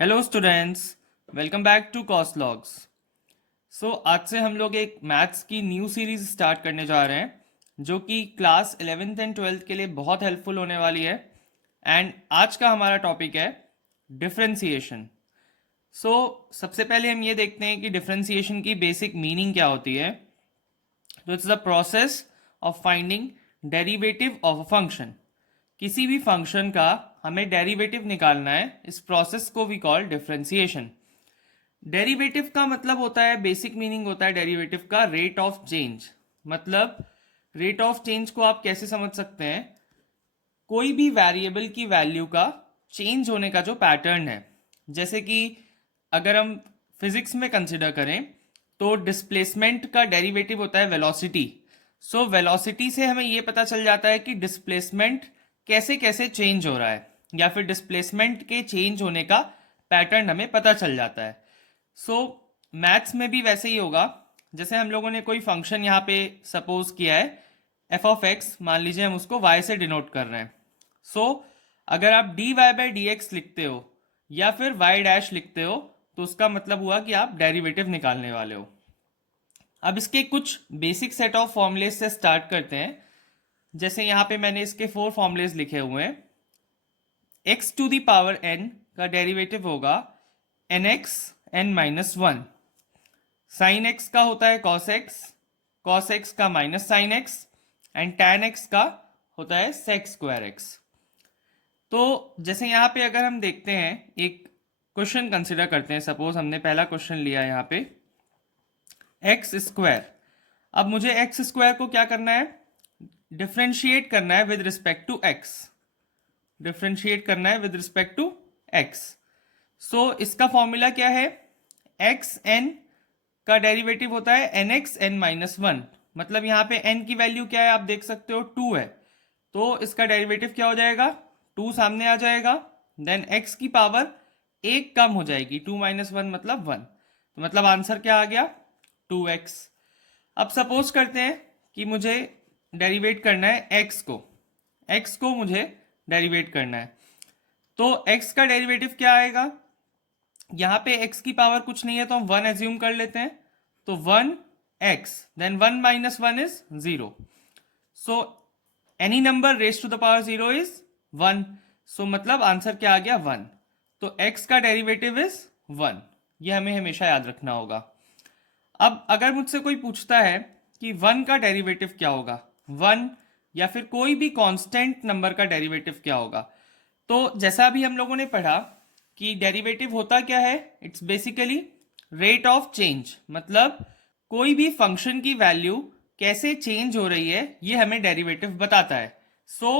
Hello students, welcome back to कॉस्लॉग्स। आज से हम लोग एक मैथ्स की न्यू सीरीज स्टार्ट करने जा रहे हैं जो कि क्लास 11th एंड 12th के लिए बहुत हेल्पफुल होने वाली है। एंड आज का हमारा टॉपिक है डिफरेंशिएशन। सबसे पहले हम ये देखते हैं कि डिफरेंशिएशन की बेसिक मीनिंग क्या होती है। तो it's the process of finding derivative of a function. किसी भी फंक्शन का हमें डेरिवेटिव निकालना है, इस प्रोसेस को वी कॉल डिफरेंशिएशन। डेरिवेटिव का मतलब होता है, बेसिक मीनिंग होता है डेरिवेटिव का रेट ऑफ चेंज। मतलब रेट ऑफ चेंज को आप कैसे समझ सकते हैं? कोई भी वेरिएबल की वैल्यू का चेंज होने का जो पैटर्न है। जैसे कि अगर हम फिजिक्स में कंसिडर करें तो डिस्प्लेसमेंट का डेरिवेटिव होता है वेलोसिटी। वेलोसिटी से हमें ये पता चल जाता है कि डिस्प्लेसमेंट कैसे कैसे चेंज हो रहा है, या फिर डिस्प्लेसमेंट के चेंज होने का पैटर्न हमें पता चल जाता है। मैथ्स में भी वैसे ही होगा। जैसे हम लोगों ने कोई फंक्शन यहाँ पे सपोज किया है एफ ऑफ एक्स, मान लीजिए हम उसको वाई से डिनोट कर रहे हैं। सो अगर आप D Y by D X लिखते हो या फिर वाई डैश लिखते हो तो उसका मतलब हुआ कि आप डेरिवेटिव निकालने वाले हो। अब इसके कुछ बेसिक सेट ऑफ फॉर्मूलेज से स्टार्ट करते हैं। जैसे यहाँ पे मैंने इसके 4 फॉर्मूलेज लिखे हुए हैं। X to the power N का डेरिवेटिव होगा N X N minus one. Sine X का होता है कॉस एक्स, कॉस एक्स का minus sine X, and tan X का होता है सेक स्क्वायर एक्स। तो जैसे यहाँ पे अगर हम देखते हैं, एक क्वेश्चन कंसिडर करते हैं। सपोज हमने पहला क्वेश्चन लिया यहाँ पे एक्स स्क्वायर। अब मुझे एक्स स्क्वायर को क्या करना है? डिफ्रेंशिएट करना है with respect to X. Differentiate करना है विद रिस्पेक्ट टू एक्स। इसका फॉर्मूला क्या है? एक्स एन का डेरिवेटिव होता है N X N minus one. मतलब यहाँ पे एन की वैल्यू क्या है? आप देख सकते हो 2 है, तो इसका डेरिवेटिव क्या हो जाएगा? 2 सामने आ जाएगा, देन एक्स की पावर एक कम हो जाएगी, 2 माइनस वन मतलब 1। तो मतलब आंसर क्या आ गया? 2x। अब सपोज करते हैं कि मुझे डेरिवेट करना है एक्स को मुझे डेरिवेट करना है। तो एक्स का डेरिवेटिव क्या आएगा? यहाँ पे एक्स की पावर कुछ नहीं है तो हम 1 एज्यूम कर लेते हैं। तो 1x, then 1 minus one is 0। So any number raise to the power 0 is 1। मतलब आंसर क्या आ गया? 1। तो x का डेरिवेटिव इज 1। ये हमें हमेशा याद रखना होगा। अब अगर मुझसे कोई पूछता है कि 1 का डेरिवेटिव क्या होगा, 1 या फिर कोई भी कांस्टेंट नंबर का डेरिवेटिव क्या होगा, तो जैसा अभी हम लोगों ने पढ़ा कि डेरिवेटिव होता क्या है? It's basically rate of change. मतलब कोई भी फंक्शन की वैल्यू कैसे चेंज हो रही है, ये हमें डेरिवेटिव बताता है। सो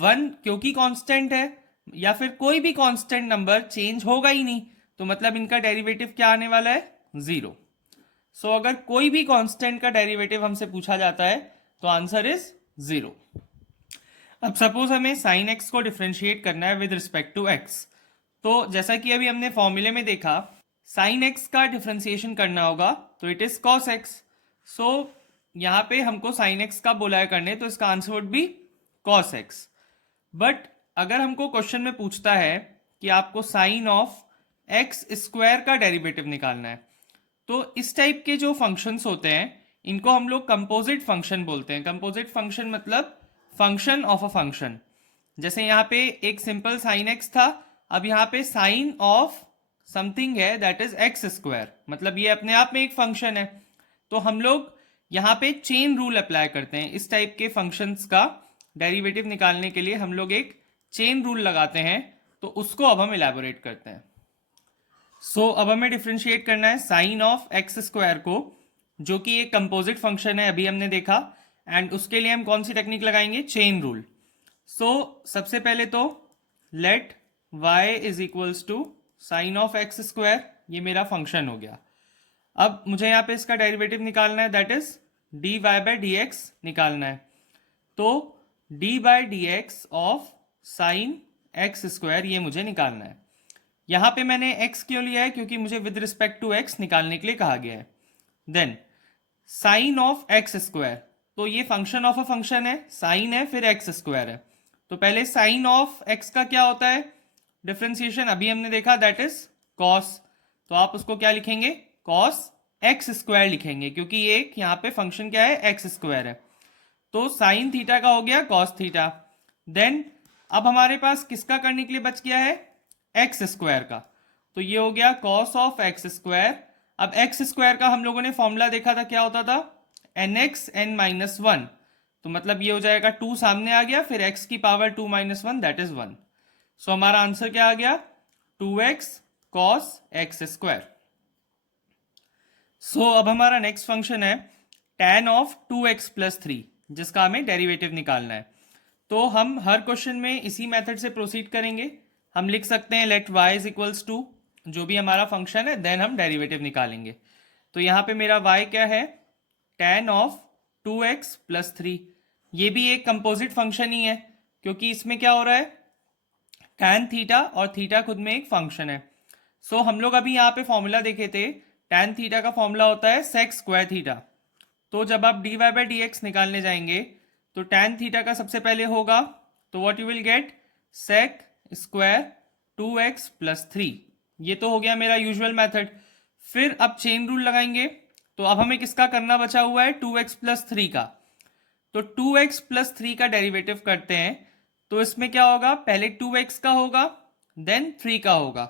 1 क्योंकि कांस्टेंट है, या फिर कोई भी कांस्टेंट नंबर चेंज होगा ही नहीं, तो मतलब इनका डेरिवेटिव क्या आने वाला है? 0। अगर कोई भी कांस्टेंट का डेरिवेटिव हमसे पूछा जाता है तो आंसर इज 0। अब सपोज हमें साइन एक्स को डिफ्रेंशिएट करना है विद रिस्पेक्ट टू एक्स। तो जैसा कि अभी हमने फॉर्मूले में देखा, साइन एक्स का डिफ्रेंशिएशन करना होगा तो इट इज कॉस एक्स। सो यहाँ पे हमको साइन एक्स का बोला है करने, तो इसका answer would be cos x. But अगर हमको क्वेश्चन में पूछता है कि आपको साइन ऑफ एक्स स्क्वायर का डेरिवेटिव निकालना है, तो इस टाइप के जो फंक्शंस होते हैं इनको हम लोग कंपोजिट फंक्शन बोलते हैं। कंपोजिट फंक्शन मतलब फंक्शन ऑफ अ फंक्शन। जैसे यहाँ पे एक सिंपल साइन एक्स था, अब यहाँ पे साइन ऑफ समथिंग है दैट इज एक्स स्क्वायर, मतलब ये अपने आप में एक फंक्शन है। तो हम लोग यहाँ पे चेन रूल अप्लाई करते हैं। इस टाइप के फंक्शंस का डेरिवेटिव निकालने के लिए हम लोग एक चेन रूल लगाते हैं, तो उसको अब हम इलेबोरेट करते हैं। अब हमें डिफ्रेंशिएट करना है साइन ऑफ एक्स स्क्वायर को, जो कि एक कंपोजिट फंक्शन है, अभी हमने देखा। एंड उसके लिए हम कौन सी टेक्निक लगाएंगे? Chain rule. सबसे पहले तो let y is equals to sine of X square, ये मेरा फंक्शन हो गया। अब मुझे यहाँ पे इसका डेरिवेटिव निकालना है, that is D Y by D X निकालना है। तो D by D x of sine X square ये मुझे निकालना है। यहाँ पे मैंने x क्यों लिया है? क्योंकि मुझे विद रिस्पेक्ट टू x निकालने के लिए कहा गया है। Then sine of X square, तो ये फंक्शन ऑफ अ फंक्शन है, साइन है फिर एक्स स्क्वायर है। तो पहले साइन ऑफ एक्स का क्या होता है? डिफ्रेंसिएशन अभी हमने देखा, दैट इज कॉस। तो आप उसको क्या लिखेंगे, कॉस एक्स स्क्वायर लिखेंगे, क्योंकि ये यहाँ पे फंक्शन क्या है, एक्स स्क्वायर है। तो साइन थीटा का हो गया कॉस थीटा। देन अब हमारे पास किसका करने के लिए बच गया है, एक्स स्क्वायर का। तो ये हो गया कॉस ऑफ एक्स स्क्वायर। अब एक्स स्क्वायर का हम लोगों ने फॉर्मूला देखा था, क्या होता था, N X N minus one. तो मतलब ये हो जाएगा 2 सामने आ गया, फिर एक्स की power 2 minus one, that is 1। सो हमारा आंसर क्या आ गया, 2x कॉस एक्स स्क्वायर। सो अब हमारा नेक्स्ट फंक्शन है tan of 2x plus three, जिसका हमें डेरिवेटिव निकालना है। तो हम हर क्वेश्चन में इसी मेथड से प्रोसीड करेंगे। हम लिख सकते हैं let y is equals to जो भी हमारा फंक्शन है, देन हम डेरिवेटिव निकालेंगे। तो यहाँ पे मेरा y क्या है, tan of 2x plus three. ये भी एक कंपोजिट फंक्शन ही है, क्योंकि इसमें क्या हो रहा है, tan थीटा और थीटा खुद में एक फंक्शन है। सो हम लोग अभी यहाँ पे फॉर्मूला देखे थे, tan थीटा का फॉर्मूला होता है sec स्क्वायर थीटा। तो जब आप dy बाई डी एक्स निकालने जाएंगे तो tan थीटा का सबसे पहले होगा, तो what you will get, sec square 2x plus three. ये तो हो गया मेरा यूजुअल मेथड। फिर अब चेन रूल लगाएंगे, तो अब हमें किसका करना बचा हुआ है, 2x प्लस थ्री का। तो 2x प्लस थ्री का डेरिवेटिव करते हैं। तो इसमें क्या होगा, पहले 2x का होगा, देन 3 का होगा।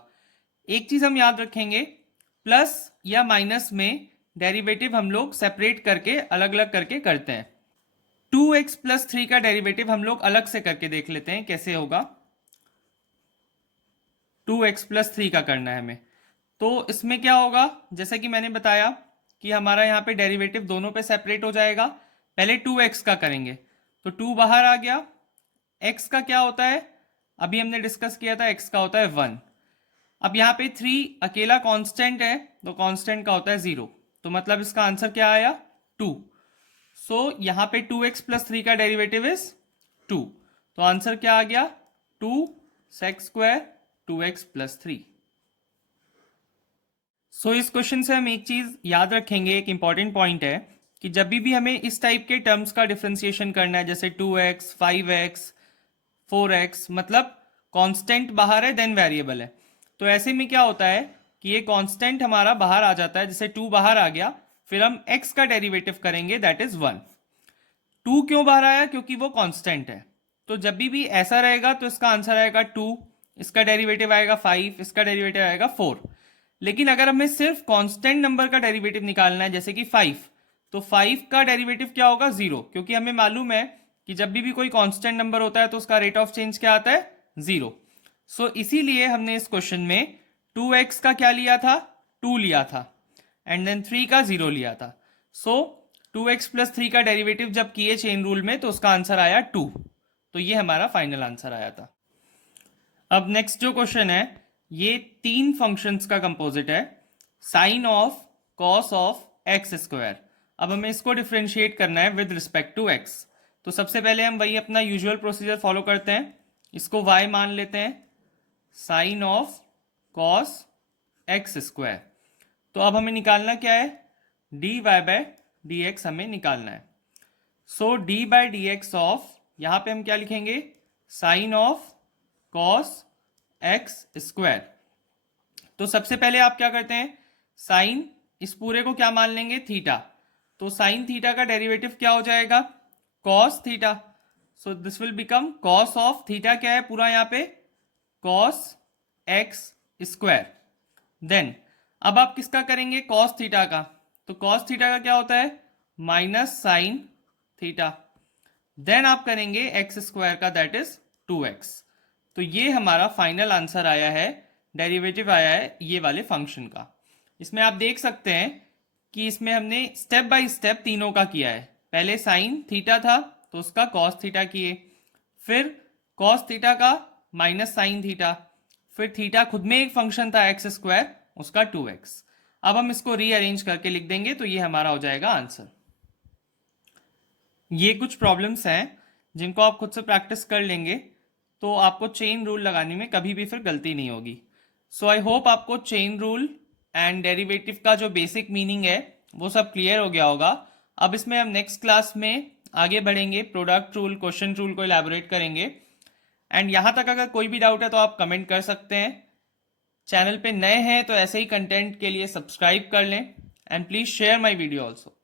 एक चीज हम याद रखेंगे, प्लस या माइनस में डेरिवेटिव हम लोग सेपरेट करके अलग अलग करके करते हैं। 2x प्लस थ्री का डेरिवेटिव हम लोग अलग से करके देख लेते हैं कैसे होगा। 2x प्लस थ्री का करना है हमें। तो इसमें क्या होगा, जैसा कि मैंने बताया कि हमारा यहाँ पे डेरिवेटिव दोनों पे सेपरेट हो जाएगा। पहले 2x का करेंगे, तो 2 बाहर आ गया। x का क्या होता है, अभी हमने डिस्कस किया था, x का होता है 1। अब यहाँ पे 3 अकेला कांस्टेंट है, तो कांस्टेंट का होता है 0। तो मतलब इसका आंसर क्या आया, 2। सो यहाँ पे 2x प्लस थ्री का डेरिवेटिव इज 2। तो आंसर क्या आ गया, 2 sec square 2x plus three. So इस क्वेश्चन से हम एक चीज याद रखेंगे, एक इंपॉर्टेंट पॉइंट है कि जब भी हमें इस टाइप के टर्म्स का डिफरेंशिएशन करना है, जैसे 2x 5x 4x, मतलब कांस्टेंट बाहर है देन वेरिएबल है, तो ऐसे में क्या होता है कि ये कांस्टेंट हमारा बाहर आ जाता है। जैसे 2 बाहर आ गया, फिर हम x का डेरिवेटिव करेंगे, दैट इज 1। 2 क्यों बाहर आया, क्योंकि वो कांस्टेंट है। तो जब भी ऐसा रहेगा तो इसका आंसर आएगा 2, इसका डेरिवेटिव आएगा 5, इसका डेरिवेटिव आएगा 4। लेकिन अगर हमें सिर्फ कांस्टेंट नंबर का डेरिवेटिव निकालना है, जैसे कि 5, तो 5 का डेरिवेटिव क्या होगा, 0, क्योंकि हमें मालूम है कि जब भी कोई कांस्टेंट नंबर होता है तो उसका रेट ऑफ चेंज क्या आता है, 0। सो इसीलिए हमने इस क्वेश्चन में 2x का क्या लिया था, 2 लिया था, एंड देन 3 का 0 लिया था। सो 2x प्लस थ्री का डेरिवेटिव जब किए चेन रूल में, तो उसका आंसर आया 2। तो ये हमारा फाइनल आंसर आया था। अब नेक्स्ट जो क्वेश्चन है, ये 3 फंक्शंस का कंपोजिट है, sine of cos of X square. अब हमें इसको डिफ्रेंशिएट करना है विद रिस्पेक्ट टू एक्स। तो सबसे पहले हम वही अपना यूजुअल प्रोसीजर फॉलो करते हैं, इसको y मान लेते हैं, sine of cos x square. तो अब हमें निकालना क्या है, dy बाय डी एक्स हमें निकालना है। So d by D x of, यहाँ पे हम क्या लिखेंगे, sine of cos x square. तो सबसे पहले आप क्या करते हैं, साइन इस पूरे को क्या मान लेंगे, थीटा। तो साइन थीटा का डेरिवेटिव क्या हो जाएगा, cos theta. So this will become cos of theta, क्या है पूरा यहाँ पे, कॉस एक्स स्क्वायर। देन अब आप किसका करेंगे, कॉस थीटा का। तो कॉस थीटा का क्या होता है, माइनस साइन थीटा। देन आप करेंगे एक्स स्क्वायर का, दैट इज 2x। तो ये हमारा फाइनल आंसर आया है, डेरिवेटिव आया है ये वाले फंक्शन का। इसमें आप देख सकते हैं कि इसमें हमने स्टेप बाय स्टेप तीनों का किया है। पहले साइन थीटा था तो उसका कॉस थीटा किए, फिर कॉस थीटा का माइनस साइन थीटा, फिर थीटा खुद में एक फंक्शन था एक्स स्क्वायर, उसका 2x। अब हम इसको रीअरेंज करके लिख देंगे, तो ये हमारा हो जाएगा आंसर। ये कुछ प्रॉब्लम्स हैं जिनको आप खुद से प्रैक्टिस कर लेंगे, तो आपको चेन रूल लगाने में कभी भी फिर गलती नहीं होगी। सो आई होप आपको चेन रूल एंड डेरिवेटिव का जो बेसिक मीनिंग है वो सब क्लियर हो गया होगा। अब इसमें हम नेक्स्ट क्लास में आगे बढ़ेंगे, प्रोडक्ट रूल, क्वेश्चन रूल को इलैबोरेट करेंगे, एंड यहाँ तक अगर कोई भी डाउट है तो आप कमेंट कर सकते हैं। चैनल पे नए हैं तो ऐसे ही कंटेंट के लिए सब्सक्राइब कर लें and please share my video also.